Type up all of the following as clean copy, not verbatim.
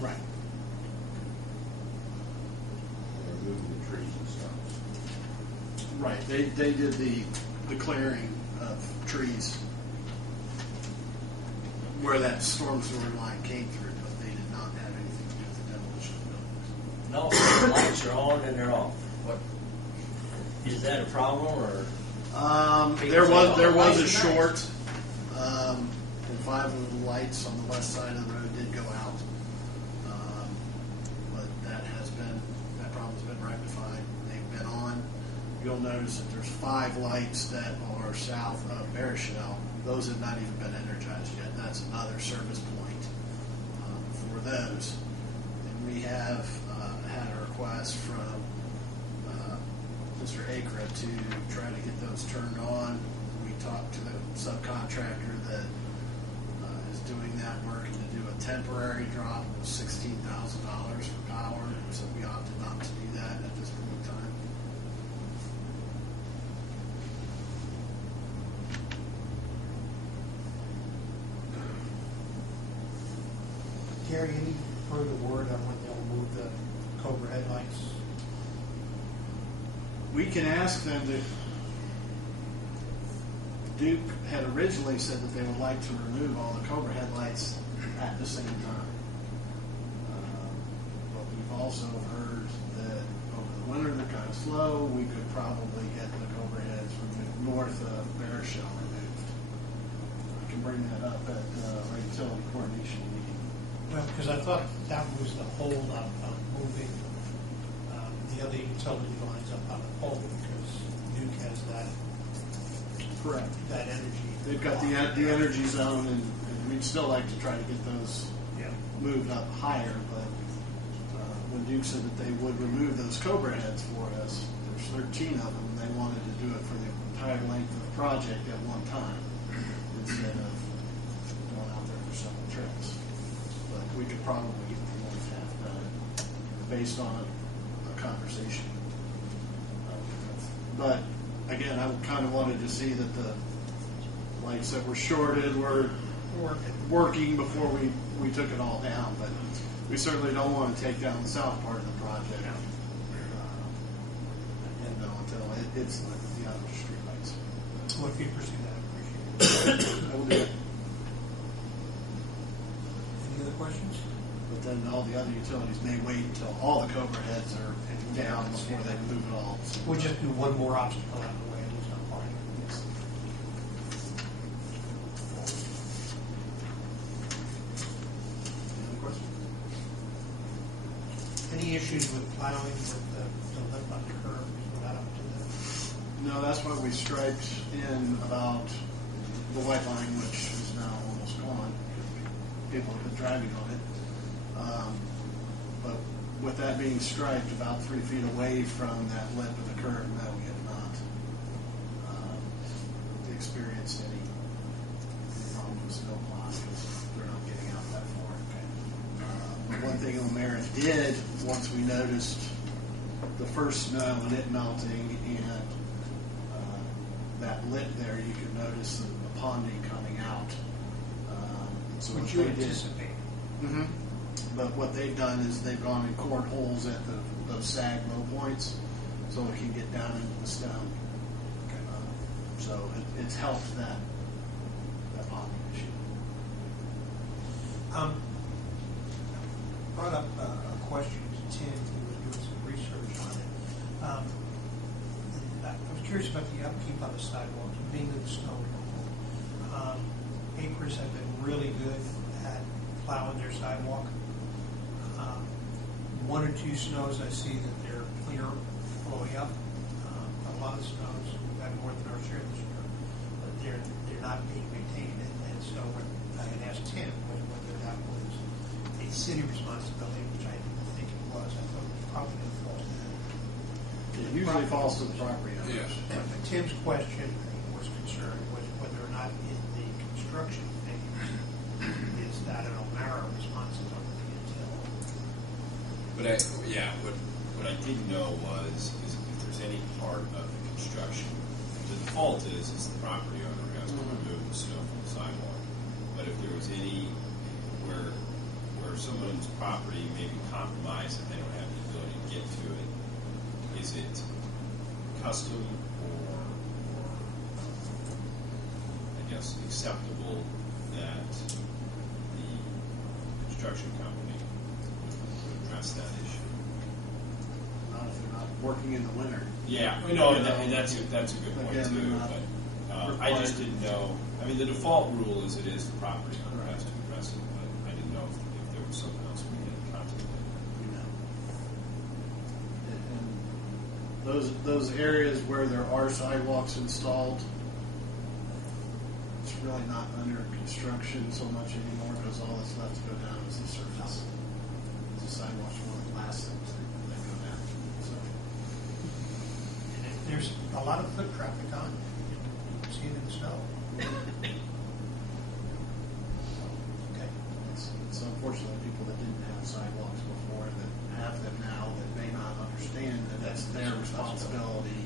Right. Removing the trees and stuff. Right. They did the clearing of trees where that storm sewer line came through, but they did not have anything to do with the demolition of buildings. No, so the lights are on and they're off. What is that a problem or? There was a short, and 5 of the lights on the west side of the road did go out, but that problem's been rectified. They've been on. You'll notice that there's 5 lights that are south of Barishell. Those have not even been energized yet. That's another service point for those. And we have had a request from Mr. Acra to try to get those turned on. We talked to the subcontractor that is doing that work and to do a temporary drop of $16,000 for power. So we opted not to do that at this point in time. Gary, any further word on when they'll move the Cobra headlights? We can ask them to. Duke had originally said that they would like to remove all the Cobra headlights at the same time. But we've also heard that over the winter they're kind of slow. We could probably get the Cobra heads removed north of Barishell removed. I can bring that up at our utility coordination meeting. Well, because I thought that was the hold up on moving the other utility lines up on the pole, because Duke has that. Correct. That energy. They've got the energy zone, and we'd still like to try to get those moved up higher. But when Duke said that they would remove those Cobra heads for us, there's 13 of them, and they wanted to do it for the entire length of the project at one time instead of going out there for several trips. But we could probably get the north half done based on a conversation. But again, I kind of wanted to see that the lights that were shorted were working before we took it all down. But we certainly don't want to take down the south part of the project until it's lit with the other street lights. Well, if you pursue that, I appreciate it. I will do it. Any other questions? But then all the other utilities may wait until all the Cobra heads are down before they move it all. So We'll just do one more obstacle out of the way, and it's not part of it. yes. Any other questions? Any issues with plowing with the lip on the curb without up to the? No, that's why we striped in about the white line, which is now almost gone. People have been driving on it. But with that being striped about 3 feet away from that lip of the curb, no, we have not experienced any problem with snow plows because they're not getting out that far. But one thing O'Mara did, once we noticed the first snow and it melting and that lip there, you could notice the ponding coming out. So Which what you they did- anticipate. Mm-hmm. But what they've done is they've gone and cored holes at those sag low points so it can get down into the stone. So it's helped that ponding issue. Brought up a question to Tim, who was doing some research on it. I was curious about the upkeep on the sidewalks, being in the snow removal. Acres have been really good at plowing their sidewalk. 1 or 2 snows, I see that they're clear all the way up. A lot of snows, we've had more than our share this year, but they're not being maintained. And so when I had asked Tim whether that was a city responsibility, which I didn't think it was, I thought it was probably going to fall to them. It usually falls to the property owners. Yes. But Tim's question was concerned was whether or not in the construction phase, is that an O'Mara responsibility until? But what I didn't know is if there's any part of the construction, the default is the property owner who has to remove the snow from the sidewalk. But if there was any where someone's property may be compromised and they don't have the ability to get to it, is it custom or I guess acceptable that the construction company would address that issue? Not if they're not working in the winter. Yeah, we know, and that's a good point Again, too. they're not But I just didn't know. I mean, the default rule is it is the property owner has to address it, but I didn't know if there was something else we had contemplated. You know. And those areas where there are sidewalks installed, it's really not under construction so much anymore because all that's left to go down is the surface. The sidewalks are one of the last things that go down. So, And if there's a lot of foot traffic on, you can see it in the snow. Okay. it's unfortunately people that didn't have sidewalks before that have them now that may not understand that that's their responsibility,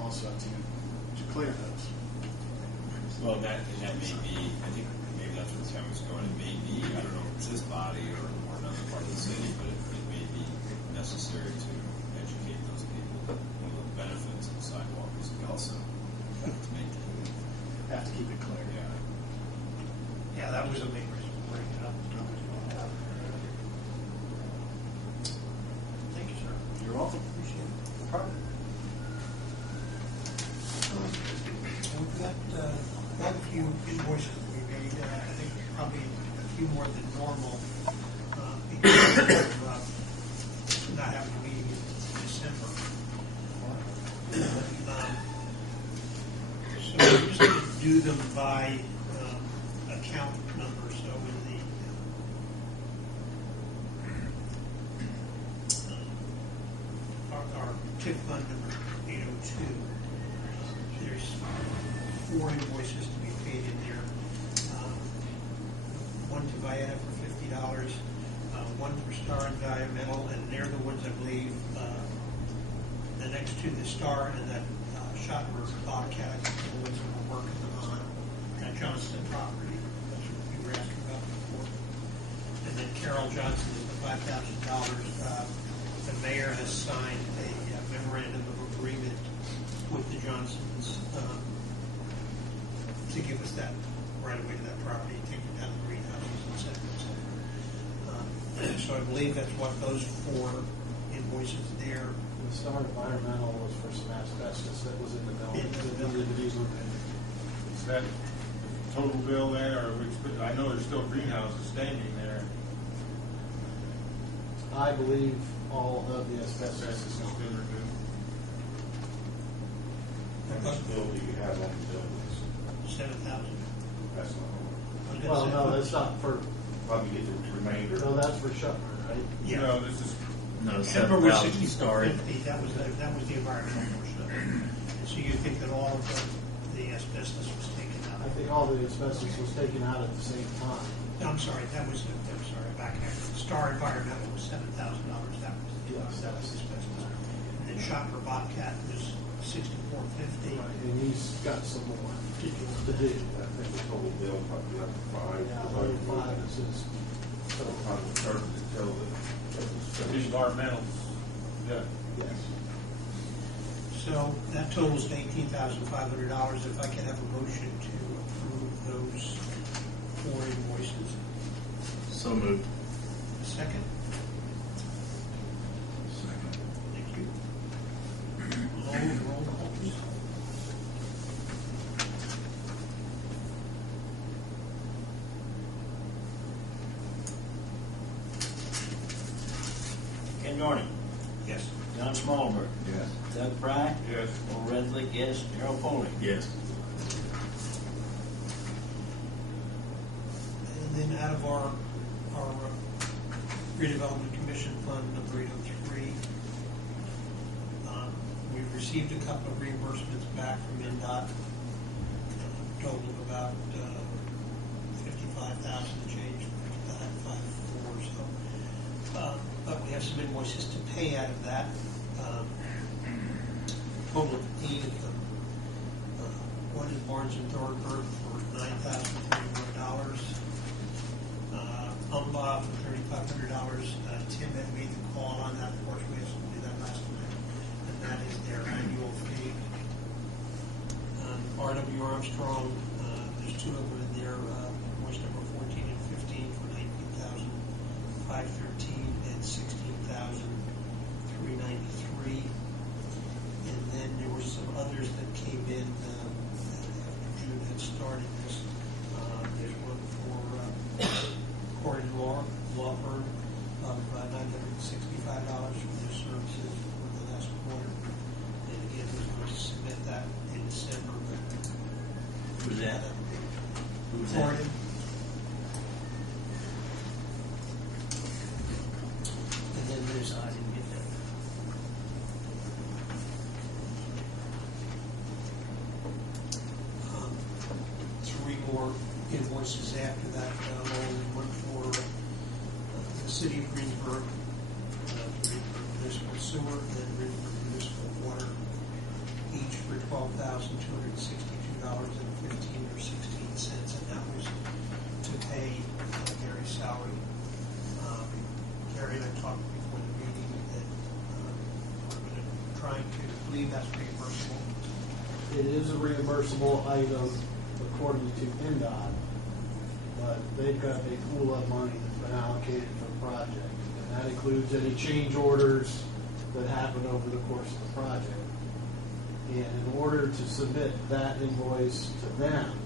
also to clear those. Well, that may be. I think maybe that's where Tim was going. It may be. I don't know if it's this body or another part of the city, but it may be necessary to educate those people. One of the benefits of the sidewalk is we also have to maintain it. Have to keep it clear. Yeah. Yeah, that was a big reason for bringing it up. Thank you, sir. You're welcome. Appreciate it. No problem. We've got quite a few invoices we made, I think probably a few more than normal, because of not having a meeting in December. So we're just going to do them by account number, so in the our TIF fund number 802, there's 4 invoices to be paid in there. One to Vieta for $50, one for Star Environmental, and they're the ones I believe, the next two, the Star and that Shotmer Bobcat, the ones that we're working on that Johnston property. That's what you were asking about before. And then Carol Johnson is the $5,000. The mayor has signed a memorandum of agreement with the Johnsons to give us that right away to that property, taking down the greenhouses, et cetera, et cetera. So I believe that's what those 4 invoices there. The Star Environmental was for some asbestos that was in the building. Is that total bill there, or I know there's still greenhouses standing there. I believe all of the asbestos That's is still gone. removed. How much bill do you have on the buildings? 7,000. That's not Well, no, that's not for, probably get the remainder. no, that's for Shutner, right? Yeah. No, this is, No, September was 7,000 started. 60,50. That was the environmental portion of it. And so you think that all of the asbestos was taken out? I think all the asbestos was taken out at the same time. No, I'm sorry, back there. Star Environmental was $7,000. That was asbestos. And then Shopper Bobcat was $6,450. And he's got some more to do. I think the total bill probably up to 5. Yeah, 35 is his. So I'm certain to tell that. the environmental, yeah. Yes. So that totals to $18,500. If I could have a motion to approve those 4 invoices. So moved. A second? Second. Thank you. Roll call, please. Ken Norton. Yes. John Smallberg. Yes. Doug Fry. Yes. Paul Redlick, yes. Darrell Foley. Yes. And then out of our redevelopment commission fund number 803, we've received a couple of reimbursements back from NDOT, total of about 55,000 and change, 55,400. So, but we have some invoices to pay out of that. Total of 8 of them. One is Barnes and Thornburg for $9,031. pump off for $3,500. Tim had made the call on that. Of course, we had to do that last time, and that is their annual fee. R.W. Armstrong, there's two of them in there, invoice number 14 and 15 for $19,513 and $16,393. And then there were some others that came in after June had started this. There's one for Corey Law Firm of $965 for their services for the last quarter. And again, we're going to submit that in December. Who's that? Who's that? Corey. And then there's, I didn't get that. Three more invoices after that, one for the city of Greensburg, Greensburg Municipal Sewer, and Greensburg Municipal Water, each for $12,262.15 or 16 cents, and that was to pay Gary's salary. Gary and I talked before the meeting that we're going to try to believe that's reimbursable. It is a reimbursable item according to NDOT, but they've got a pool of money that's been allocated for the project, and that includes any change orders that happen over the course of the project. And in order to submit that invoice to them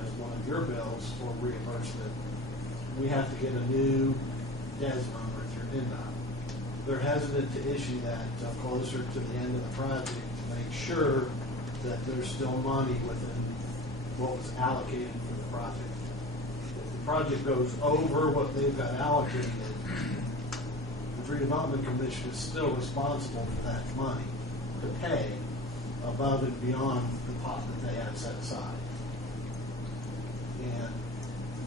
as one of your bills for reimbursement, we have to get a new DES number through NDOT. They're hesitant to issue that until closer to the end of the project to make sure that there's still money within what was allocated for the project. If the project goes over what they've got allocated, the Redevelopment Commission is still responsible for that money to pay above and beyond the pot that they have set aside. And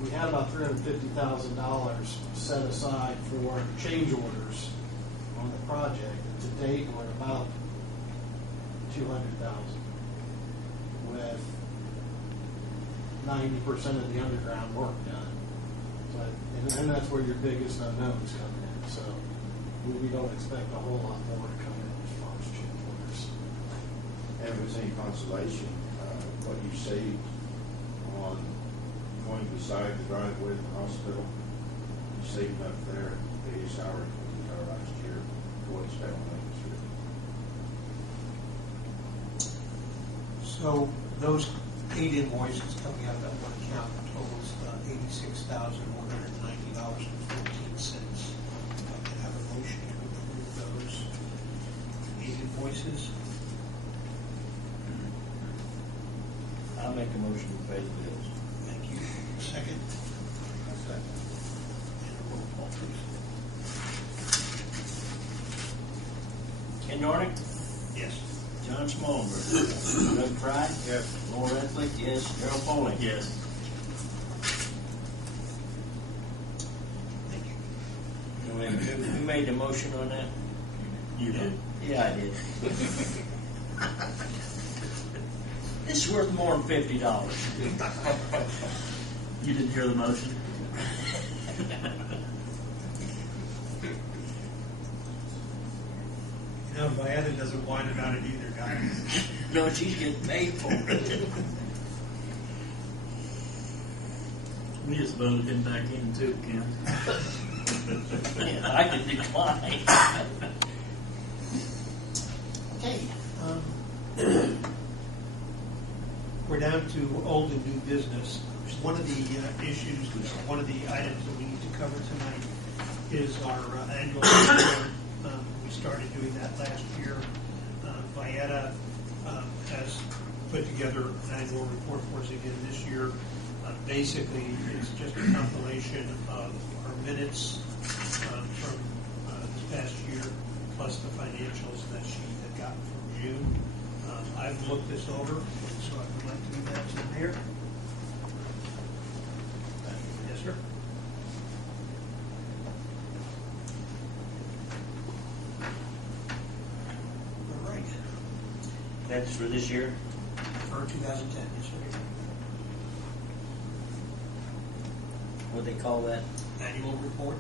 we had about $350,000 set aside for change orders on the project. And to date, we're at about $200,000, with 90% of the underground work done. But, and that's where your biggest unknowns come in. So we don't expect a whole lot more to come in as far as change orders. And if it's any consolation, what you saved on going beside the driveway of the hospital, you saved enough there to pay your salary for the entire last year for what you spent on that street. So those 8 invoices coming out of that one account totals $86,190.14. I have a motion to approve those 8 invoices. I'll make a motion to pay the bills. Thank you. Second? And a roll call, please. Ken Nordick? Yes. John Smallberg? Doug Fry? Yes. Laura Redflick? Yes. Darrell Foley? Yes. Thank you. Who made the motion on that? You did. Yeah, I did. It's worth more than $50. You didn't hear the motion? You know, Vieta doesn't whine about it either, guys. No, she's getting paid for it. We just voted him back in too, Ken. Yeah, I can decline. Okay. We're down to old and new business. One of the issues, one of the items that we need to cover tonight is our annual report. We started doing that last year. Vieta has put together an annual report for us again this year. Basically, it's just a compilation of our minutes from this past year, plus the financials that she had gotten from June. I've looked this over, and so I would like to do that to the mayor. Yes, sir. All right. That's for this year? For 2010, yes, sir. what they call that? Annual report.